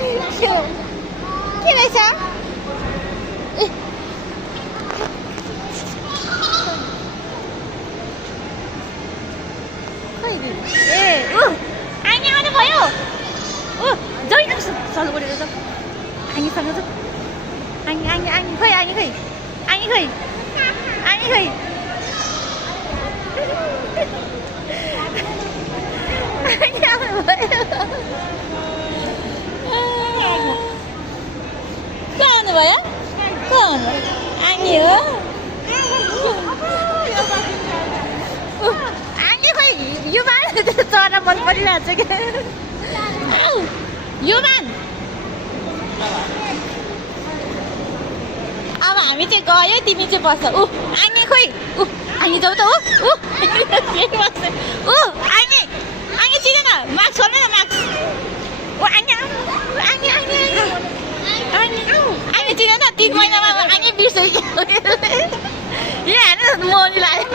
के रहेछ ए आनी आउनु भयो जहिले सल्लो गरेर जाऊ आनीसँग जाऊ आनी आनी आनी खोइ आनी खोइ आनी खोइ आनी खोइ आनी आउनु भयो कहाँ आउनु भयो कहाँ आउनु आनी हो आनी खोइ युवान चरा मन परिरहेको छ क्या युवान अब हामी चाहिँ गयो तिमी चाहिँ बस्छ आनी खोइ आनी जाऊ त आनी आनी चिन न मार्क्स खोल्नु न मार्क्स आनी आनी आनी आनी आनी चिन न 3 महिनामा आनी बिर्सै यहाँ हेर्नु न मोनी लाग्यो